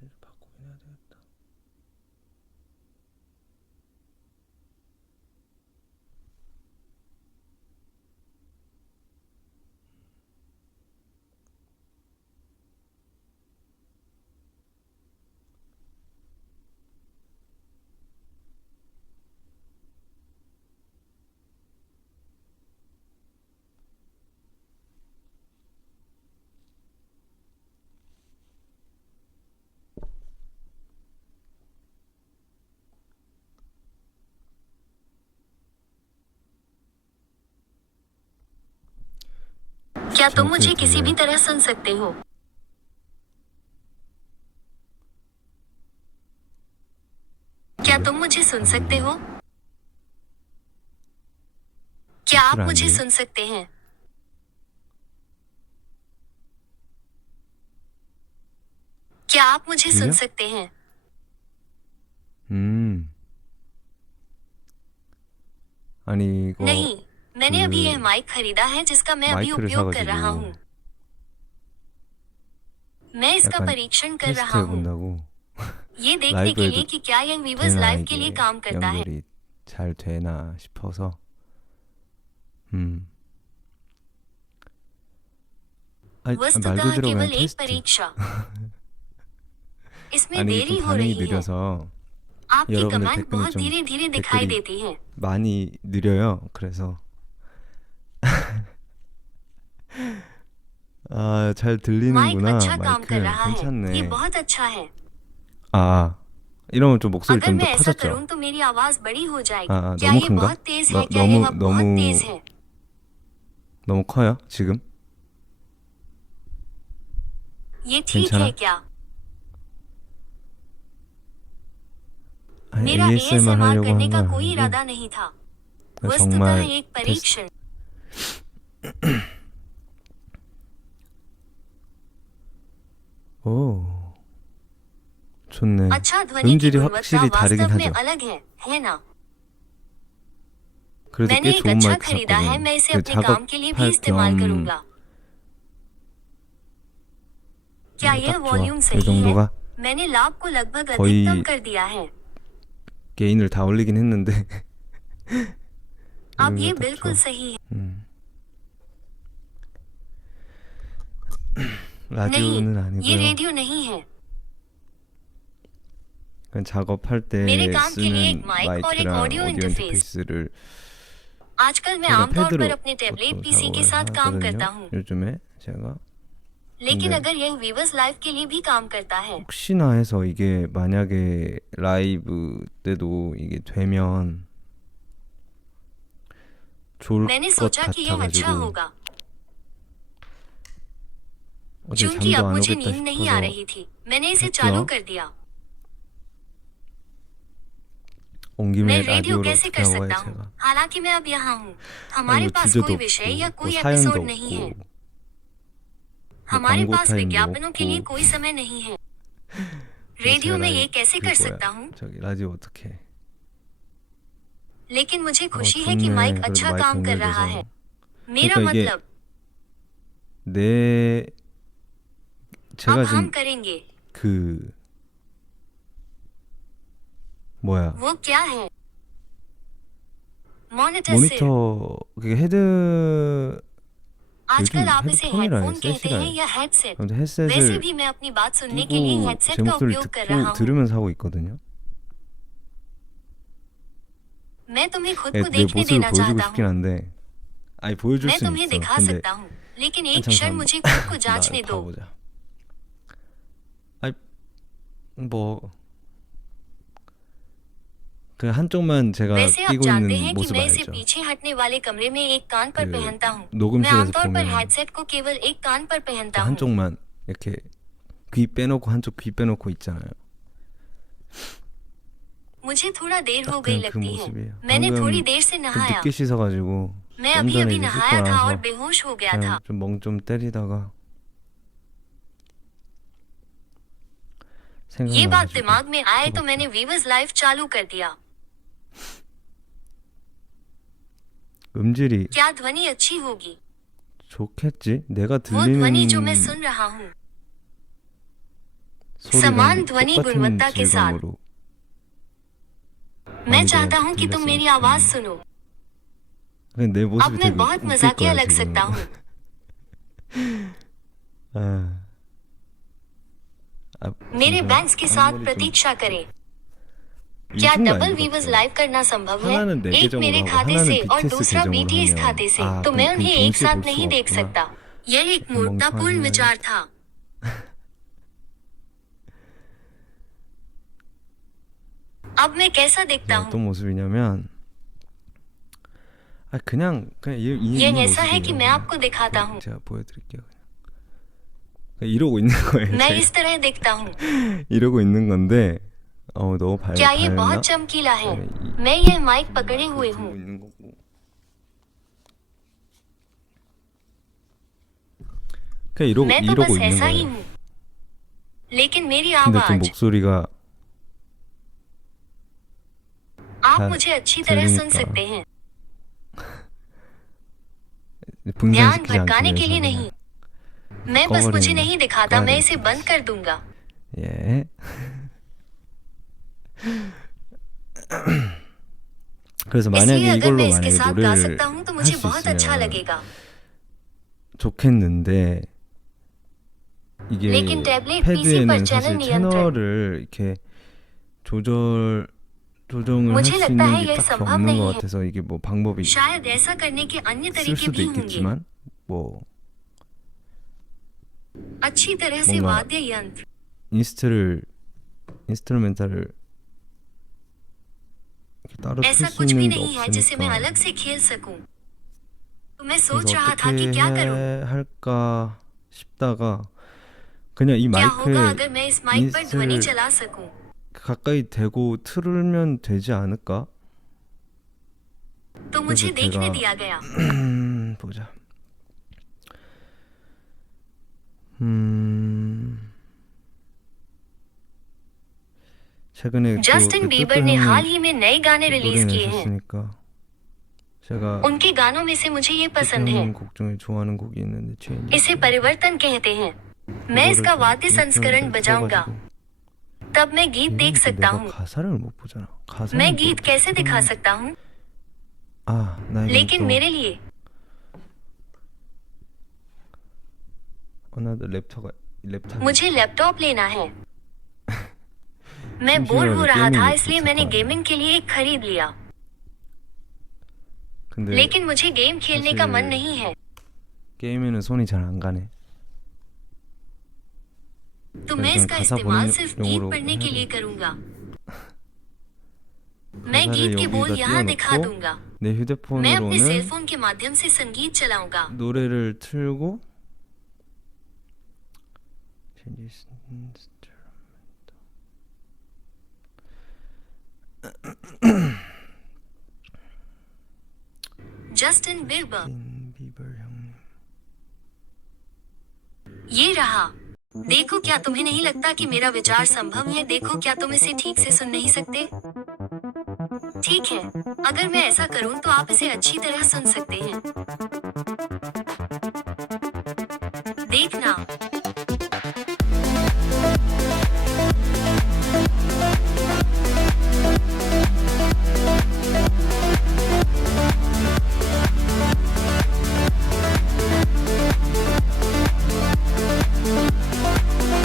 사실 바꾸긴 해야 되겠다. क्या तुम 정확하게 मुझे किसी भी 들려요? तरह सुन सकते हो? क्या 뭐요? तुम मुझे सुन 안 सकते 들려요. हो? क्या 목소리 आप 안 मुझे 들려? सुन सकते हैं? क्या आप मुझे सुन 들려? सकते हैं? 음. 아니 이거 नहीं, मैंने अभी यह 그 माइक खरीदा है जिसका मैं अभी 마이크를 उपयोग कर रहा 사가지고 हूँ। मैं इसका 약간 परीक्षण कर 테스트 रहा हूँ, 해본다고 ये देखने के 라이브에도 लिए कि क्या यह वीवर्स 되나 लाइव के लिए 이게 काम करता है। 연결이 잘 되나 싶어서 음. 말 वस्तुतः 그대로 그냥 केवल एक 테스트. परीक्षा। इसमें 아니 이게 좀 देरी हो 반응이 रही है। 느려서 आपकी 여러분들 कमांड 댓글이 बहुत 좀 धीरे धीरे दिखाई 댓글이 देती है। 많이 느려요. 그래서 잘 माइक 들리는구나. अच्छा काम कर 마이크 रहा है, ये 괜찮네. बहुत अच्छा है। 이러면 좀 목소리 अगर 좀 더 मैं ऐसा 커졌죠? करूं तो मेरी आवाज बड़ी हो जाएगी। क्या 너무 ये 큰가? बहुत तेज है? क्या यह अब बहुत तेज है? 너무 커요? 지금? ये ठीक है 괜찮아? क्या? 아니, मेरा ASMR ASMR 하려고 करने 한 का 건 कोई 아니고 इरादा नहीं था। 그냥 वस्तुतः 정말 एक 테스트. परीक्षण। 오, 좋네. अच्छा, ध्वनि की 음질이 गुणवत्ता 확실히 다르긴 वास्तव में 하죠. अलग है ना? 그래도 मैंने 꽤 एक 좋은 अच्छा 마이크 खरीदा है, 샀거든. मैं इसे 그 अपने काम के लिए भी 작업할 इस्तेमाल 겸 करूंगा। क्या यह 딱 좋아. वॉल्यूम 이 सही है? 정도가 मैंने लाभ को लगभग अधिकतम 거의 कर दिया है। 게인을 다 올리긴 했는데 이 अब ये 정도가 딱 बिल्कुल 좋아. सही है। नहीं, 라디오는 ये 아니고요. रेडियो नहीं है। 그냥 작업할 मेरे 때 काम के लिए एक 쓰는 माइक और एक 마이크랑 ऑडियो 오디오 इंटरफेस। 인터페이스를 आजकल मैं 제가 आमतौर पर 패드로 अपने टैबलेट 보통 पीसी के 작업을 साथ काम करता 하거든요. हूँ, 요즘에 제가. लेकिन 근데 अगर यह वीवर्स लाइव के लिए भी काम करता है, 혹시나 해서 이게 만약에 라이브 때도 이게 되면 좋을 मैंने 것 सोचा कि यह अच्छा 같아가지고 होगा। 어제 चूंकि 잠도 अब 안 मुझे 오겠다 नींद नहीं आ 싶어서 रही थी, मैंने इसे चालू 했죠. कर दिया। 온 मैं 김에 रेडियो 라디오를 कैसे 어떻게 कर 하고 해 सकता हूँ? 제가. हालांकि मैं अब यहाँ हूँ। 아니 हमारे 뭐 पास 주제도 कोई विषय या 없고 뭐 कोई 사연도 एपिसोड नहीं है। 없고 뭐 हमारे 광고 पास 타임도 विज्ञापनों के लिए 없고 कोई समय नहीं है। 그래서 रेडियो 제가 में ये कैसे कर 뭐야 सकता हूँ? 저기 라디오 어떻게 해. लेकिन मुझे खुशी है कि माइक 좋네. 그래도 अच्छा 마이크 काम कर रहा 연결돼서. है। मेरा 그러니까 이게 मतलब, 내 अब 제가 हम 지금 करेंगे। 그 뭐야 वो क्या है? मॉनिटर सिर। 모니터 그게 헤드 आजकल 요즘 आप इसे 헤드폰이라 해 हेडफोन कहते 셋이라 हैं 해. या हेडसेट। 아무튼 वैसे 헤드셋을 भी मैं अपनी बात सुनने के लिए 끼고 हेडसेट 제 का 목소리를 उपयोग कर 듣고 रहा हूँ। 들으면서 하고 있거든요. मैं तुम्हें खुद 내 को देखने 모습을 देना 보여주고 चाहता 싶긴 हूँ। 한데 아니 보여줄 मैं 수는 तुम्हें 있어. दिखा 근데 सकता हूँ, लेकिन एक क्षण 잠시만 मुझे खुद को 나 जांचने दो। 봐보자. 아니 뭐 그 한쪽만 제가 वैसे आप 끼고 जानते 있는 हैं कि 모습 मैं इसे 알죠? पीछे हटने वाले कमरे में एक कान पर 그 पहनता हूँ। मैं 녹음실에서 आमतौर पर 보면 हेडसेट को केवल एक कान पर पहनता हूँ। 한쪽만 이렇게 귀 빼놓고 한쪽 귀 빼놓고 있잖아요. मुझे थोड़ा देर हो 딱 गई 그냥 그 लगती है। 모습이에요. मैंने थोड़ी 방금 देर से 좀 नहाया। 늦게 씻어가지고 मैं 좀 अभी 전에 अभी 이제 씻고 नहाया था और 나서 बेहोश हो गया 그냥 था। 좀 멍 좀 때리다가 ये बात 생각나가지고 दिमाग में आए तो मैंने 해봤죠. वीवर्स लाइव चालू कर दिया। 음질이 क्या ध्वनि अच्छी होगी? 좋겠지? 내가 वो ध्वनि जो मैं 들리는 सुन रहा हूँ, समान 소리랑 ध्वनि 똑같은 गुणवत्ता के साथ। 질감으로 मैं 많이들 चाहता हूँ कि तुम 들렸으면 मेरी आवाज 좋겠네요. सुनो। 근데 내 अब 모습이 मैं 되게 बहुत 웃길 मजाकिया 거야 लग 지금. सकता हूँ। 아, मेरे 잠시만. बैंक्स के साथ 앞머리 좀 प्रतीक्षा करें। क्या 이중도 डबल 아닌 것 वीवर्स 같아. लाइव करना संभव है? 하나는 내 एक 계정으로 मेरे 하고 खाते 하나는 से और BTS दूसरा 계정으로 BTS 하면 खाते से, 아, तो मैं 그럼 उन्हें एक 동시에 साथ 볼 नहीं 수가 देख 없구나. सकता। यह एक 약간 मूर्खतापूर्ण 멍청한 विचार 생각이. था। अब मैं कैसा दिखता 이게 हूँ? 어떤 모습이냐면 그냥 이 यह ऐसा है कि 모습이에요. मैं 그냥. आपको दिखाता हूँ। 제가 보여드릴게요. 그냥 이러고 있는 거예요. मैं 제가. इस तरह दिखता हूँ। 이러고 있는 건데 너무 क्या ये बहुत 밝나? चमकीला है? 이 मैं यह माइक पकड़े हुए 들고 हूँ। 있는 거고. 그냥 मैं तो 이러고 बस 있는 ऐसा ही 거예요. हूँ। लेकिन मेरी 근데 좀 आवाज, 목소리가 आप 잘 मुझे अच्छी तरह सुन 들리니까 सकते हैं। ध्यान 분산시키지 않기 भटकाने के 위해서 लिए नहीं। 그냥 मैं बस मुझे 꺼버리는 नहीं दिखाता, मैं इसे 꺼야 बंद कर दूंगा। 예. 그래서 만약에 इसलिए अगर मैं 이걸로 इसके 만약에 साथ गा 노래를 सकता हूँ तो 할 मुझे 수 बहुत अच्छा 있으면 लगेगा। 좋겠는데 이게 लेकिन टैबलेट पीसी पर 패드에는 चैनल 사실 नियंत्रण, 채널을 이렇게 조정을 할 मुझे 수 लगता 있는 है 게 यह 딱히 संभव 없는 것 नहीं है। 같아서 이게 뭐 방법이 शायद ऐसा करने के अन्य 쓸 तरीके 수도 भी होंगे। 있겠지만 뭐 अच्छी तरह से 뭔가 वाद्य यंत्र, 인스트루멘탈을 이렇게 따로 ऐसा 틀 수 कुछ भी 있는 게 नहीं है जिसे मैं 없으니까 अलग से खेल सकूं। तो मैं 그래서 सोच रहा 어떻게 था कि क्या करूं। 할까 싶다가 그냥 이 क्या होगा 마이크에 अगर मैं इस माइक पर ध्वनि 인스트를 चला सकूं? 가까이 대고 틀면 되지 않을까? तो 그래서 मुझे देखने 제가 दिया गया। 보자. 최근에 또 जस्टिन 뚜뚜 बीबर ने हाल 형이 ही में नए गाने रिलीज 노래 किए हैं। 내셨으니까 제가 उनके गानों में से मुझे ये 뚜뚜 पसंद है। 형님 곡 중에 좋아하는 곡이 있는데 체인지 इसे परिवर्तन कहते हैं। मैं 그거를 इसका 좀 वाद्य संस्करण 인스트루멘탈 बजाऊंगा। 틀어가지고 तब मैं गीत देख 이건 또 सकता 내가 हूँ। 가사를 못 보잖아. 가사는 मैं 또 गीत 어떻게 कैसे दिखा 틀어놓은 सकता हूँ? 나 이건 लेकिन 또 मेरे लिए 나도 랩탑 मुझे लैपटॉप लेना है। मैं बोर 심심하게 हो रहा 게이밍 था, 랩탑 इसलिए 샀고 मैंने 아니야. गेमिंग के लिए एक खरीद लिया। 근데 लेकिन मुझे गेम खेलने का मन 사실 नहीं है। 게임에는 손이 잘 안 가네. तो मैं 그냥 इसका 가사 इस्तेमाल 보는 सिर्फ गीत 용으로 पढ़ने के 해야 लिए 돼. करूंगा। मैं 가사를 गीत के बोल 여기다 यहाँ दिखा 띄워놓고 दूंगा। 내 मैं अपने 휴대폰으로는 सेलफोन के माध्यम से संगीत चलाऊंगा। 노래를 틀고 जस्टिन बीबर, 비버 형님 ये रहा। देखो, क्या तुम्हें नहीं लगता कि मेरा विचार संभव है? देखो, क्या तुम इसे ठीक से सुन नहीं सकते? ठीक है, अगर मैं ऐसा करूं तो आप इसे अच्छी तरह सुन सकते हैं। देखना।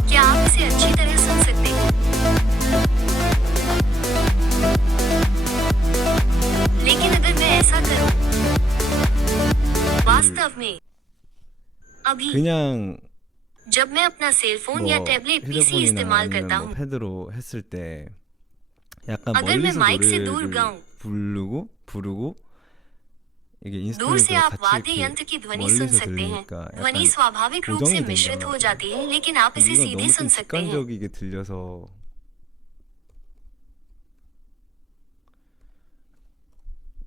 क्या आप इसे अच्छी तरह सुन सकते हैं? लेकिन अगर मैं ऐसा करूं, वास्तव में अभी 그냥 जब मैं अपना सेलफोन या 뭐 टैबलेट पीसी 휴대폰이나 इस्तेमाल करता 아니면 뭐 हूँ, 패드로 했을 때 약간 अगर मैं 멀리서 माइक से दूर 노래를 गाऊं, 부르고 이게 दूर से 인스트루멘탈 आप 같이 वाद्य 이렇게 यंत्र की ध्वनि सुन 멀리서 सकते हैं। 들리니까 ध्वनि 약간 स्वाभाविक रूप से 고정이 मिश्रित 된단 हो 말이야. जाती है, लेकिन आप 근데 इसे 이건 सीधे 너무 सुन 좀 सकते हैं। 직관적이게 들려서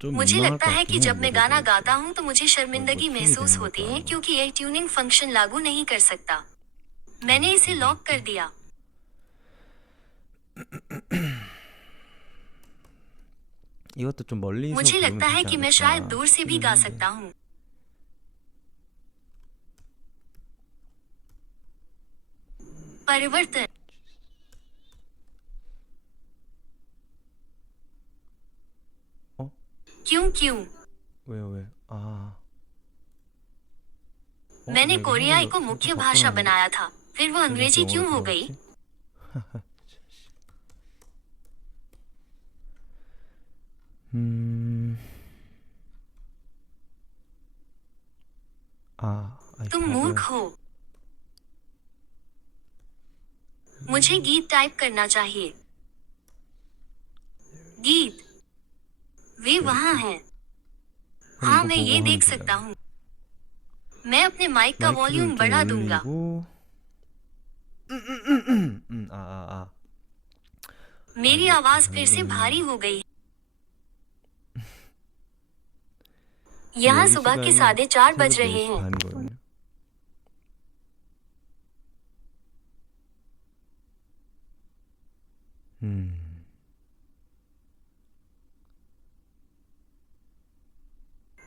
좀 मुझे 민망할 लगता 것 है कि 같긴 해. जब मैं गाना 노래를 गाता हूँ तो मुझे शर्मिंदगी 뭐 महसूस 춤이 होती है, 되니까. क्योंकि यह ट्यूनिंग फंक्शन लागू नहीं कर सकता। मैंने इसे लॉक कर दिया। 이것도 좀 멀리서 मुझे 부르면 लगता है 되지 कि मैं शायद 않을까 दूर से भी 싶기는 गा 한데. सकता हूँ। परिवर्तन। क्यों क्यों? 왜요 왜? 아. मैंने 내가 कोरियाई 한글로 को 살짝 मुख्य भाषा 바꿔놨는데 बनाया था, फिर वो 왜 अंग्रेजी 다시 क्यों 영어로 हो गई? 들어갔지? 음. 아이 तुम मूर्ख 바보야. हो। मुझे गीत टाइप करना चाहिए। गीत। वे वहाँ हैं। 그럼 हाँ, 이거 मैं 보고 ये 하면 देख सकता 되잖아. हूँ। मैं अपने माइक का 마이크를 वॉल्यूम 좀 बढ़ा दूंगा। 올리고 아. मेरी 이거 आवाज फिर से 이거는 भारी हो गई। यहाँ 여기 सुबह के 시간이 4:30 새벽 बज रहे 4시 हैं। 반이거든요.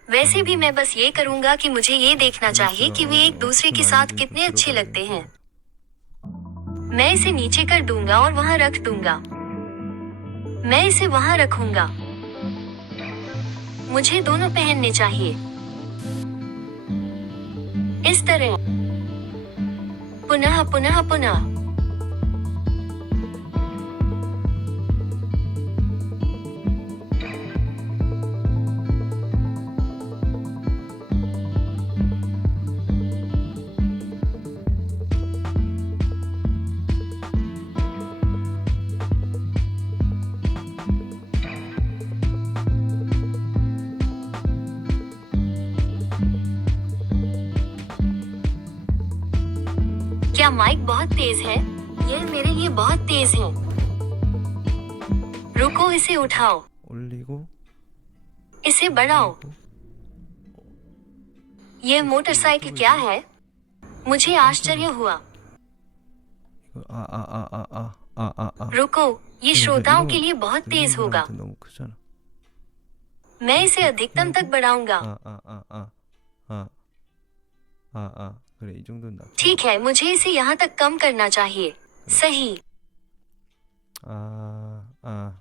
वैसे भी मैं बस ये करूंगा कि मुझे ये देखना चाहिए कि वे एक दूसरे के साथ कितने अच्छे लगते हैं। मैं इसे नीचे कर दूंगा और वहां रख दूंगा। मैं इसे वहां रखूंगा। मुझे दोनों पहनने चाहिए। इस तरह। पुनः पुनः पुनः। क्या माइक बहुत तेज है? यह मेरे लिए बहुत तेज है। रुको, इसे उठाओ। 올리고 इसे बढ़ाओ। यह मोटरसाइकिल क्या है? मुझे आश्चर्य हुआ। 이거 रुको, ये श्रोताओं के लिए बहुत तेज होगा। 너무 크잖아. मैं इसे अधिकतम तक बढ़ाऊंगा। 그래 이 정도는 나. ठीक है, मुझे इसे यहाँ तक कम करना चाहिए। सही। 아.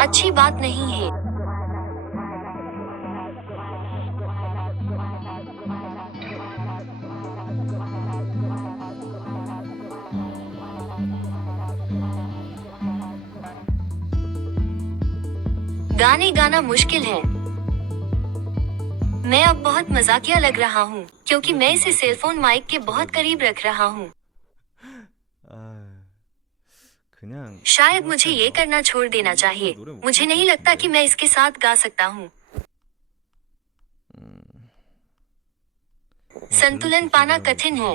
अच्छी बात नहीं है। गाने गाना मुश्किल है। मैं अब बहुत मजाकिया लग रहा हूँ, क्योंकि मैं इसे सेलफोन माइक के बहुत करीब रख रहा हूँ। 그냥 शायद मुझे ये करना छोड़ देना चाहिए। मुझे नहीं लगता कि मैं इसके साथ गा सकता हूँ। संतुलन पाना कठिन है।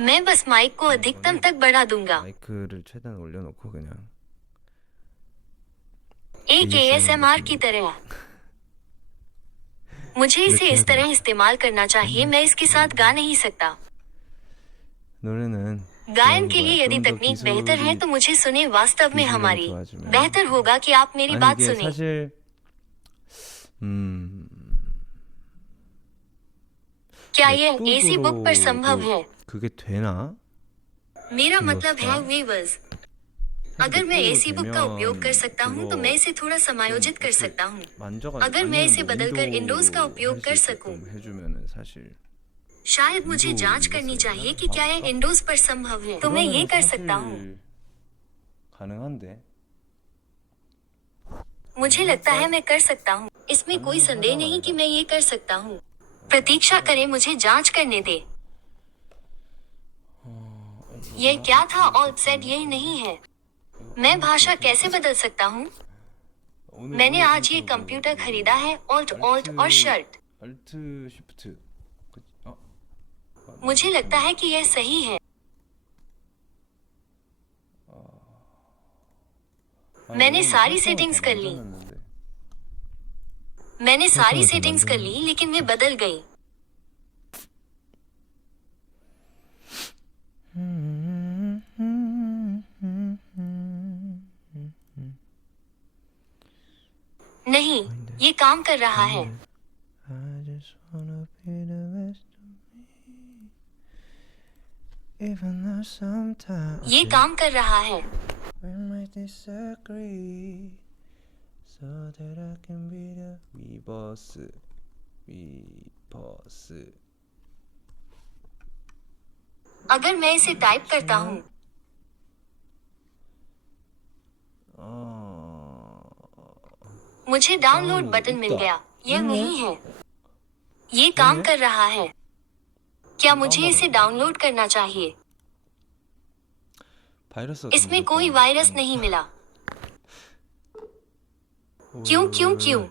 मैं बस माइक को अधिकतम तक बढ़ा दूंगा। 마이크를 최대한 올려놓고 그냥 एक ASMR की तरह। मुझे इसे इस तरह इस्तेमाल करना चाहिए। मैं इसके साथ गा नहीं सकता। 노래는 गायन के लिए यदि तकनीक बेहतर है तो मुझे सुने। वास्तव में हमारी बेहतर होगा कि आप मेरी 아니 बात 이게 सुने। 사실 क्या यह एसी बुक पर संभव है? 그게 되나? मेरा मतलब है वेवर्स। अगर मैं एसी बुक का उपयोग कर सकता हूँ तो मैं इसे थोड़ा समायोजित कर सकता हूँ। अगर मैं इसे बदलकर इंडोज का उपयोग कर सकूँ। 해주면은 사실 शायद मुझे जांच करनी चाहिए कि क्या यह इंडोज पर संभव है। तो मैं ये कर सकता हूँ। 가능한데. मुझे लगता है मैं कर सकता हूँ। इसमें कोई संदेह नहीं कि मैं ये कर सकता हूँ। प्रतीक्षा करें, मुझे जांच करने दे। ये क्या था? ऑल्ट सेड यही नहीं है। मैं भाषा कैसे बदल सकता हूँ? मैंने आज ये कंप्यूटर खरीदा है। ऑल्ट ऑल्ट और शर्ट। Alt Shift. 어? मुझे लगता है कि यह सही है। मैंने सारी सेटिंग्स कर ली। मैंने सारी सेटिंग्स कर ली लेकिन वे बदल गई। नहीं, ये काम कर रहा है। I just wanna be the best of me, even though sometimes ये काम कर रहा है। we might disagree, so that I can be the reverse. अगर मैं इसे टाइप करता हूँ, मुझे डाउनलोड बटन मिल गया। यह वही है। ये काम कर रहा है। क्या मुझे इसे डाउनलोड करना चाहिए? इसमें कोई वायरस नहीं मिला। क्यों क्यों क्यों?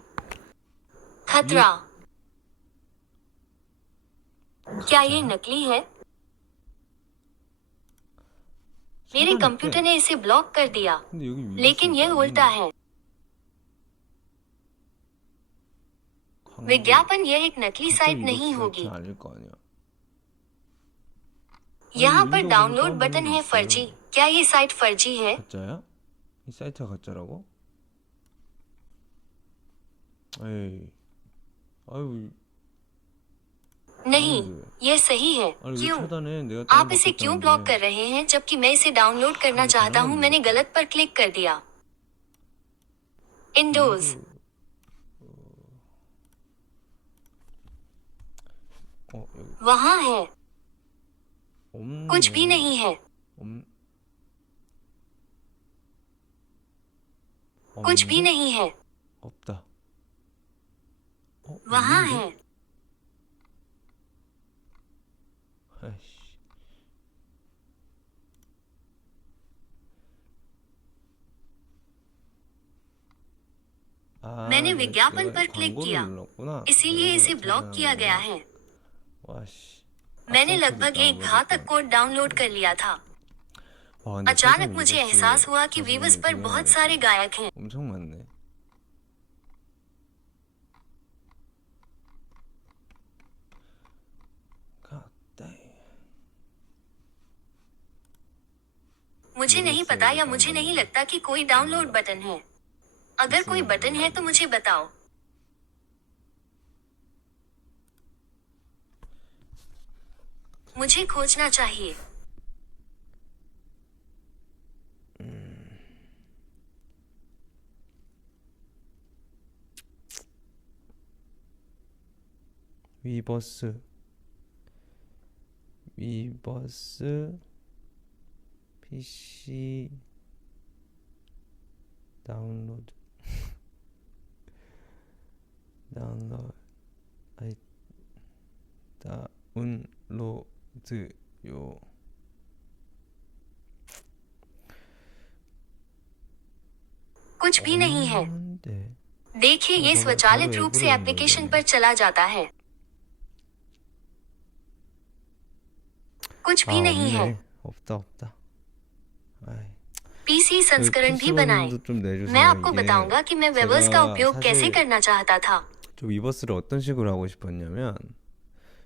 खतरा। क्या ये नकली है? मेरे कंप्यूटर ने इसे ब्लॉक कर दिया, लेकिन यह उल्टा है। विज्ञापन यह एक नकली साइट नहीं होगी। यहाँ पर डाउनलोड बटन है फर्जी। क्या ये साइट फर्जी है? 가짜야? 이 사이트가 가짜라고? 에이, 아유, नहीं, यह सही है। 아니 왜 क्यों? 차단해? 내가 आप इसे क्यों ब्लॉक कर रहे हैं जबकि मैं इसे डाउनलोड करना चाहता हूँ? मैंने गलत पर क्लिक कर दिया। इंडोज। वहाँ है। कुछ भी नहीं है। कुछ भी नहीं है। 없다. वहाँ है। 아이씨. मैंने विज्ञापन पर क्लिक किया, इसीलिए इसे ब्लॉक किया गया है। मैंने लगभग एक घातक कोड डाउनलोड कर लिया था। अचानक मुझे एहसास हुआ कि वीवस पर बहुत सारे गायक हैं। 엄청 많네. मुझे नहीं पता या मुझे नहीं लगता कि कोई डाउनलोड बटन है। अगर कोई बटन है तो मुझे बताओ। मुझे खोजना चाहिए। 위버스 PC 다운로드 아이 다운로드요. कुछ भी नहीं है। देखिए, ये स्वचालित रूप से एप्लीकेशन पर चला जाता है। कुछ भी नहीं है। 없다. पीसी संस्करण भी बनाएं। मैं आपको बताऊंगा कि मैं वेबर्स का उपयोग कैसे करना चाहता था। 저 위버스를 어떤 식으로 하고 싶었냐면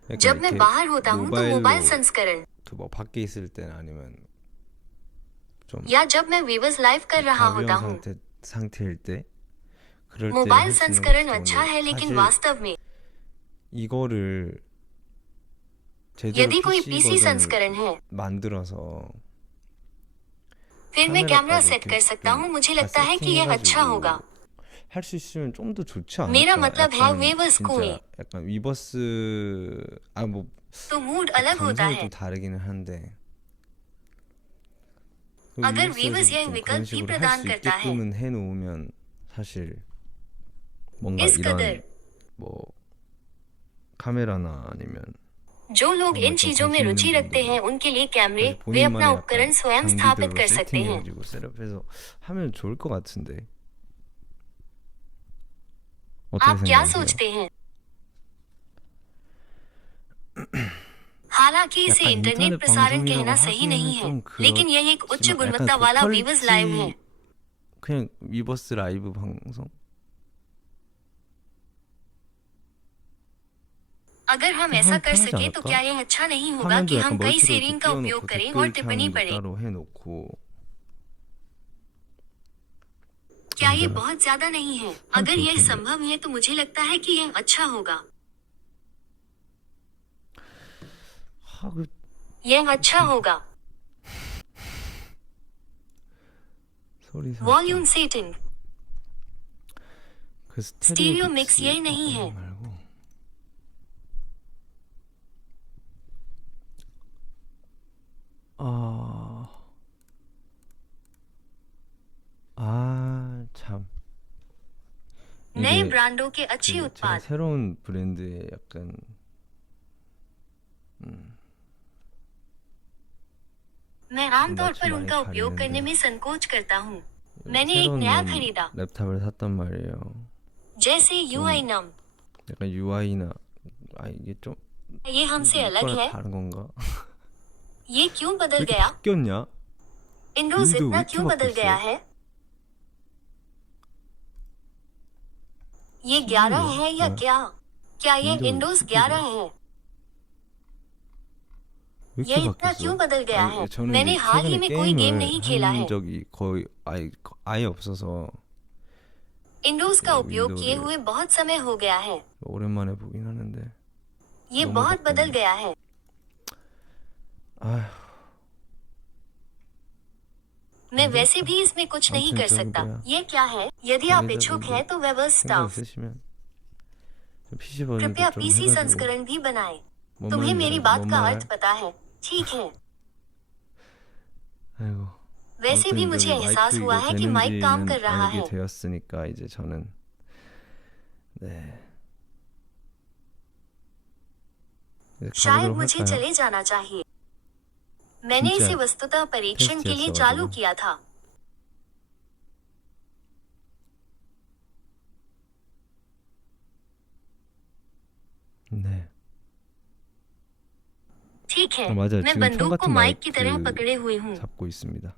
जब मैं बाहर होता हूँ तो मोबाइल संस्करण 그뭐 밖에 있을 때나 아니면 좀 या जब मैं वीवर्स लाइव कर रहा होता हूँ। 상태일 때 그럴 때 मोबाइल 할 수 있는 संस्करण 것도 अच्छा है, लेकिन 사실 वास्तव में 이거를 제대로 यदि कोई PC पीसी 버전을 संस्करण है 만들어서 फिर मैं कैमरा 카메라까지 सेट कर 이렇게 सकता हूँ। मुझे 다 लगता है कि यह अच्छा होगा। 할 수 있으면 좀 더 좋지 않을까? मेरा मतलब है 약간 वेवर्स 진짜 कोई 약간 위버스 뭐 तो मूड अलग होता 감성이 है। 좀 다르기는 한데 अगर 위버스에서 वीवर्स यह 좀 그런 विकल्प भी 식으로 할 प्रदान 수 करता है। 있게끔은 해놓으면 사실 뭔가 इस 이런 कदर 뭐 카메라나 아니면 जो लोग इन 약간 चीजों में 관심 있는 रुचि रखते 분들은 हैं उनके लिए कैमरे 사실 वे अपना 본인만의 उपकरण 약간 स्वयं स्थापित 장비들로 कर सकते हैं। 세팅해가지고 셋업해서 하면 좋을 것 같은데 어떻게 आप क्या 생각하세요? सोचते हैं? हालांकि इसे 약간 इंटरनेट 인터넷 प्रसारण 방송이라고 कहना सही नहीं 하기에는 है, 좀 लेकिन यह एक उच्च 그렇지만 약간 गुणवत्ता वाला वीवर्स लाइव है। 고퀄리티 그냥 위버스 라이브 방송? अगर हम 좀 ऐसा 하면 कर 편하지 सके तो 않을까? क्या यह अच्छा नहीं होगा 화면도 कि 약간 हम कई 멀티로 이렇게 सेरिंग का उपयोग 띄워놓고 करें और टिप्पणी 댓글창도 पढ़ें? 따로 해놓고 क्या ये 완전 बहुत ज्यादा नहीं है? हाँ, अगर 좋을 यह 텐데. संभव है तो मुझे लगता है कि यह अच्छा होगा। 그 यह अच्छा होगा। 소리 वॉल्यूम 살짝 सेटिंग, 그 स्टीरियो मिक्स 스테레오 यह नहीं है। 말고 참 नए 이게 ब्रांडों के अच्छे 제가 उत्पाद। 새로운 브랜드에 약간 मैं आमतौर पर 낯을 많이 उनका उपयोग करने 가리는데 में संकोच करता हूँ। मैंने एक 새로운 नया 놈 खरीदा, 랩탑을 샀단 말이에요. जैसे UI नम। 약간 UI나 이게 좀 ये हमसे अलग 이거랑 है। 다른 건가? ये क्यों 왜 बदल 이렇게 गया? 바뀌었냐? विंडोज 윈도우 왜 इतना 이렇게 क्यों बदल गया 바뀌었어? है? ये 11 है या क्या? क्या ये 윈도우 विंडोज 11? 11 है? 왜 ये 이렇게 इतना क्यों 바뀌었어? बदल गया है? 저는 मैंने 이제 हाल ही 최근에 में कोई गेम 게임을 नहीं खेला है। 한 적이 거의 아예 없어서 विंडोज का उपयोग किए 윈도우를 हुए बहुत समय हो गया है। 오랜만에 보긴 하는데 ये 너무 बहुत बदल 바뀌었네. गया है। 아휴, मैं 안 वैसे 되겠다. भी इसमें कुछ नहीं 아무튼 कर 좀 सकता। 뭐야. ये क्या है? यदि आप इच्छुक 관계자분들 हैं तो वेबर्स 생각 स्टाफ, 있으시면 좀 PC 번역도 कृपया 좀 पीसी 해가지고 संस्करण भी बनाएं। 뭔 तुम्हें 말인지 मेरी 알죠? बात 뭔 का 말? अर्थ पता है, ठीक है? 아이고. वैसे भी 아무튼 मुझे 저기 एहसास 마이크 हुआ 이거 है कि माइक काम कर 되는지는 रहा 알게 है। 되었으니까 이제 저는 네 이제 शायद 가보도록 मुझे 할까요? चले जाना चाहिए। मैंने 진짜 इसे वस्तुतः परीक्षण के लिए टेस्ट였어가지고. चालू किया था। 네. ठीक है, 맞아요. मैं 지금 형 बंदूक को 같은 माइक की तरह 마이크 पकड़े हुए हूँ। 잡고 있습니다.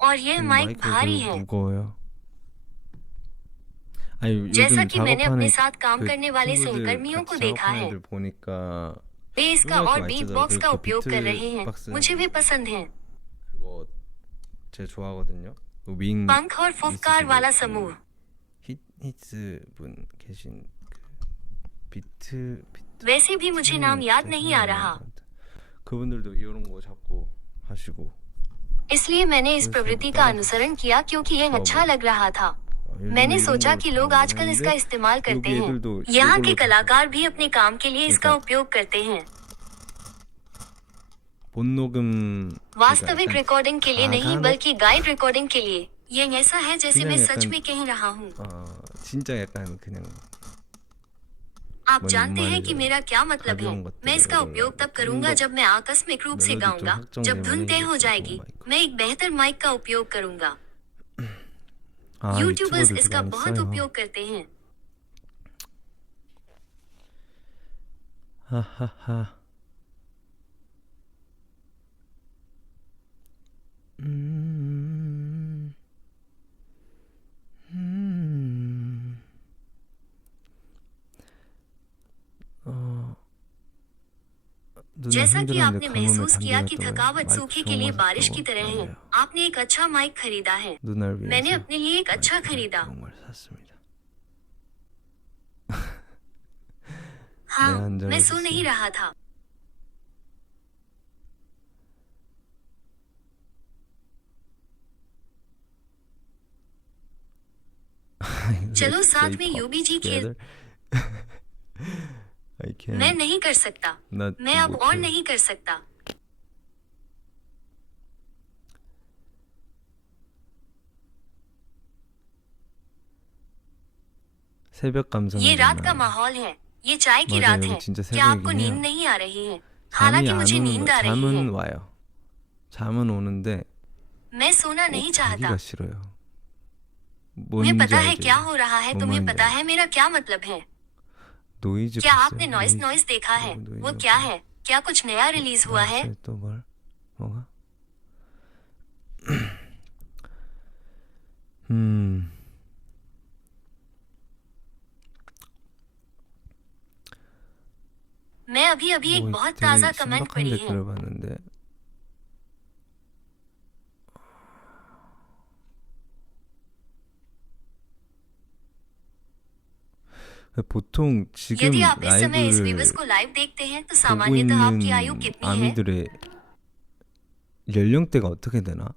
और यह माइक 마이크가 भारी 별로 है। 무거워요. 아니 जैसा 요즘 कि मैंने अपने 작업하는 साथ काम 그 करने वाले 친구들 सहकर्मियों को 같이 देखा 작업하는 है, 애들 보니까 वे इसका 이렇게 और 많이 बीट 쓰더라고요. बॉक्स का 그 उपयोग कर रहे हैं। 비트박스 मुझे भी पसंद है। 그거 제가 좋아하거든요. 그 윙 पंख और फुफकार 있으시고 वाला 그 समूह। 히츠 분 계신 그 비트 वैसे भी मुझे नाम याद नहीं आ रहा, 그분들도 이런 거 자꾸 하시고 इसलिए मैंने इस प्रवृत्ति का अनुसरण किया क्योंकि यह अच्छा लग रहा था। मैंने सोचा कि लोग आजकल इसका इस्तेमाल करते हैं। यहाँ के कलाकार भी अपने काम के लिए इसका उपयोग करते हैं। 본녹음 वास्तविक रिकॉर्डिंग के लिए नहीं 가간혹 बल्कि गाइड रिकॉर्डिंग के लिए। यह ऐसा है जैसे मैं 그냥 सच 약간 में कह रहा हूँ। 진짜 약간 그냥 आप 뭔 जानते हैं कि 말이죠? मेरा क्या मतलब है? 가벼운 것들 मैं इसका 이런 उपयोग तब 거. करूंगा 좀 더 जब मैं आकस्मिक रूप से 멜로디 좀 गाऊंगा। 확정되면 जब धुन तय 이게 हो 좀 जाएगी, 좋은 마이크. मैं एक बेहतर माइक का उपयोग करूंगा। 아 यूट्यूबर्स 유튜버들도 इसका 많이 बहुत 써요. उपयोग करते हैं। 하하하. 음, 음. 누나 जैसा कि 힘들었는데 आपने 가뭄에 महसूस किया कि 담겨갔다고요? थकावट 마이크 सूखे 좋은 के लिए 거 बारिश की 샀다고 तरह है। 맞아요. आपने एक अच्छा माइक खरीदा है। 누나를 मैंने 위해서 अपने लिए एक अच्छा 마이크를 खरीदा। 좋은 걸 샀습니다. हाँ, 네, मैं सो 안정해주세요. नहीं रहा था। चलो Let's साथ play में pop यूबीजी खेल। together. I can't. मैं नहीं कर सकता। 나 मैं अब और 못해. नहीं कर सकता। 새벽 ये 감성이잖아. रात का माहौल है, ये चाय की 맞아, रात 여기 है। 진짜 क्या आपको 새벽이긴 नींद 해요. नहीं आ रही है? 잠이 हालांकि 안 मुझे 오는 नींद 거, आ रही है। 잠은 와요. 잠은 오는데 मैं सोना 꼭 नहीं 자기가 चाहता। 싫어요. तुम्हें 뭔지 पता है 알죠? क्या हो रहा है? 뭔 तुम्हें 말인지 पता 알죠? है मेरा क्या मतलब है? 노이즈 क्या 봤어요? आपने नॉइस नॉइस देखा है? 노이즈 वो क्या है? क्या कुछ नया रिलीज हुआ है? 나이스 또 뭘? 뭐가? मैं अभी अभी एक 뭐 बहुत 되게 ताज़ा कमेंट 신박한 पढ़ी है। 댓글을 봤는데 보통 지금 यदि आप इस समय इस 라이브를 वीवर्स को लाइव देखते हैं तो 보고 सामान्यतः आपकी आयु 있는 कितनी है? 아미들의 연령대가 어떻게 되나?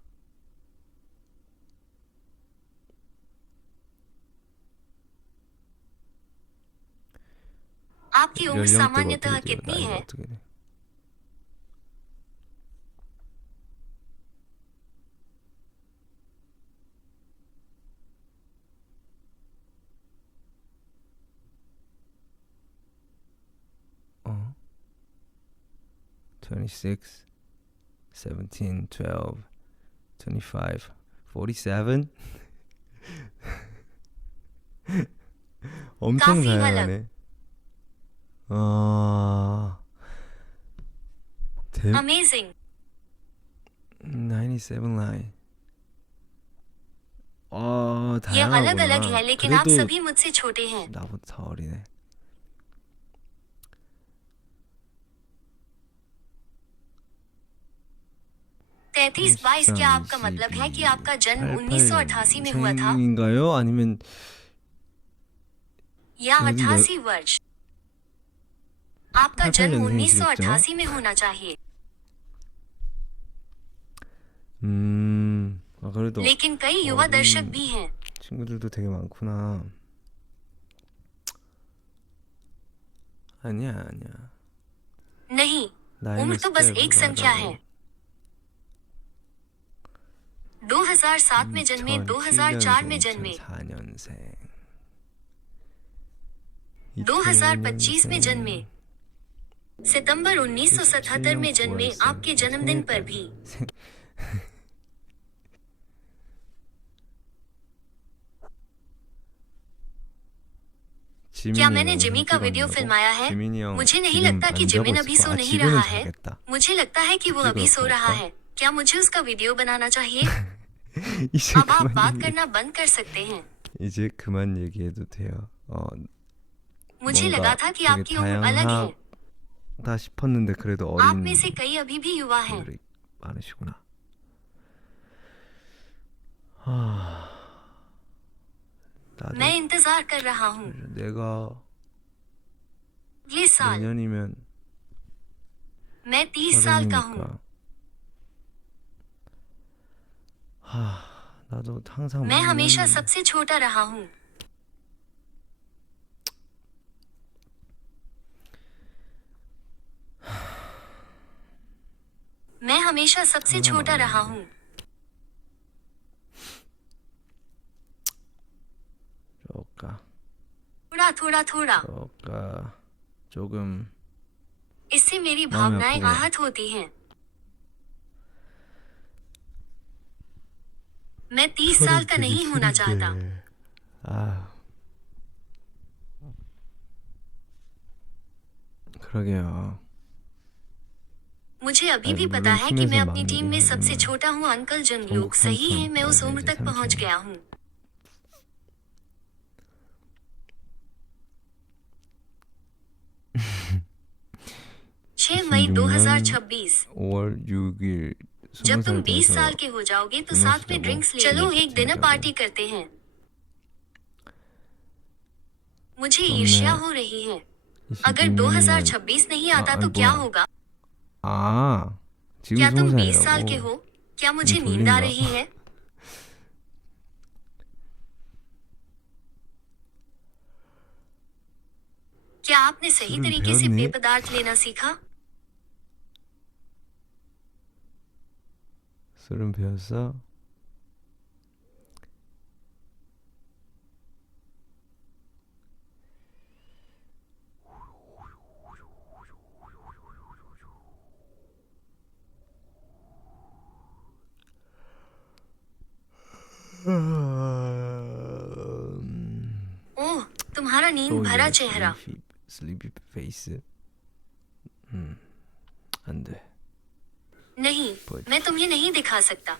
आपकी उम्र 연령대가 सामान्यतः 어떻게 돼요? कितनी 나이가 है? 어떻게 돼? 어? 26, 17, 12, 25, 47? 엄청 काफी 다양하네. 아, अमेजिंग। 97 라인. ये अलग अलग है 다양하구나. लेकिन आप 그래도 सभी मुझसे छोटे हैं। 나보다 더 어리네. 33-22 क्या आपका मतलब है कि आपका जन्म 1988 में हुआ था? 생인가요? 아니면 या यदि 88 वर्ष? आपका 88 जन्म 년생이시겠죠? 1988 में होना चाहिए। 그래도 लेकिन कई युवा दर्शक भी हैं। 친구들도 되게 많구나. 아니야. नहीं, उम्र तो बस एक संख्या है। 2007 में जन्मे, 2004 में जन्मे, 2004년생, 2025 में जन्मे, सितंबर 1977 में जन्मे, आपके जन्मदिन पर भी। क्या मैंने जिमी का वीडियो फिल्माया है? मुझे नहीं लगता कि जिमिन अभी सो नहीं रहा है। मुझे लगता है कि वो अभी सो रहा है। क्या मुझे उसका वीडियो बनाना चाहिए? अब आप बात करना बंद कर सकते हैं। 이제 그만 얘기해도 돼요. मुझे 뭔가 लगा था कि 되게 आपकी उम्र अलग है। 다양하다 싶었는데 그래도 आप 어린 में से कई अभी भी युवा हैं। 분들이 많으시구나. 나도 मैं इंतजार कर रहा हूँ। 내가 ये साल 내년이면 मैं 30 साल का हूँ। 30이니까. 나도 항상 मैं हमेशा सबसे छोटा रहा हूँ। मैं हमेशा सबसे छोटा रहा हूँ। थोड़ा 조금 इससे मेरी भावनाएं आहत होती हैं। मैं 30 साल का नहीं होना चाहता। 그러게요. मुझे अभी भी पता है कि मैं अपनी टीम में सबसे छोटा हूँ। अंकल जन लोग सही है, मैं उस उम्र तक पहुँच गया हूँ। 6 मई 2026। 5월 6일 जब तुम 20 साल के हो जाओगे तो साथ में ड्रिंक्स ले चलो, एक डिनर पार्टी करते हैं। मुझे ईर्ष्या हो रही है। अगर 2026 नहीं आता तो क्या होगा? क्या तुम 20 साल के हो? क्या मुझे नींद आ रही है? क्या आपने सही तरीके से पेय पदार्थ लेना सीखा? 술은 배웠어? तुम्हारा नींद 또 भरा 이제 चेहरा। 슬리피 페이스. 안 돼. नहीं, बोल। मैं तुम्हें नहीं दिखा सकता।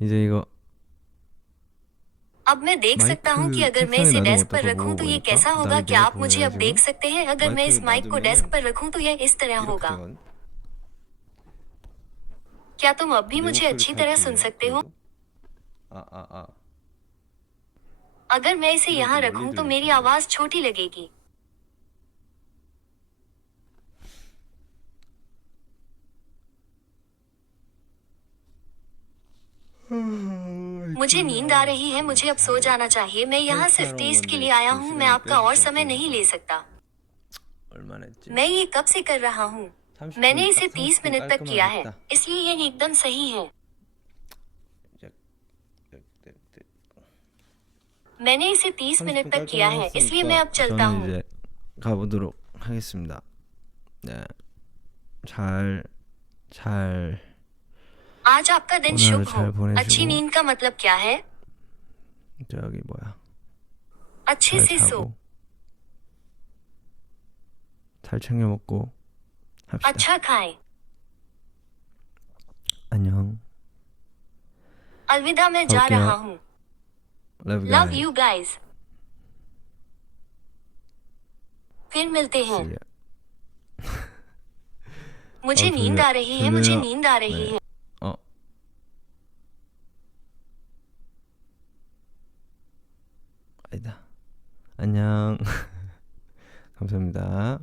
이제 이거 अब मैं देख सकता हूँ कि अगर मैं 책상에 इसे डेस्क 놔두고 पर 어떨까 रखूँ 보고 तो ये 보니까 कैसा होगा? 나를 क्या 내가 आप मुझे अब 보내가지고 देख सकते हैं? अगर मैं इस 마이크를 माइक को 놔두면은 डेस्क पर रखूँ तो यह इस तरह 이렇게 होगा। 되거든. क्या तुम अब भी 내 मुझे 목소리 अच्छी 잘 तरह सुन 들려, सकते हो? 그래도? 아. अगर मैं इसे 이거 यहाँ 좀 रखूँ 멀리 तो मेरी 들리시네. आवाज छोटी लगेगी। मुझे नींद आ रही है, मुझे अब सो जाना चाहिए। मैं यहाँ सिर्फ टेस्ट के लिए आया हूँ, मैं आपका और समय नहीं ले सकता। 얼마나 했지? मैं ये कब से कर रहा हूँ? 30분, मैंने 딱 इसे 30 30분 मिनट तक 깔끔하게 किया है, 했다. इसलिए यह एकदम सही है। मैंने इसे 30 मिनट 30분 तक किया है, इसलिए मैं अब चलता 저는 हूँ। 이제 가보도록 하겠습니다. 네, 잘 आज आपका दिन 오늘 शुभ 잘 हो। 보내시고. अच्छी नींद का मतलब क्या है? 저기 뭐야? अच्छे 잘 से सो। 자고 잘 챙겨 먹고 합시다. अच्छा खाएं। 안녕. अलविदा, मैं जा Okay. रहा हूँ। Love love guys. You guys. फिर मिलते हैं। See ya. मुझे नींद आ रही है, मुझे नींद आ रही है। 아니다. 안녕. 감사합니다.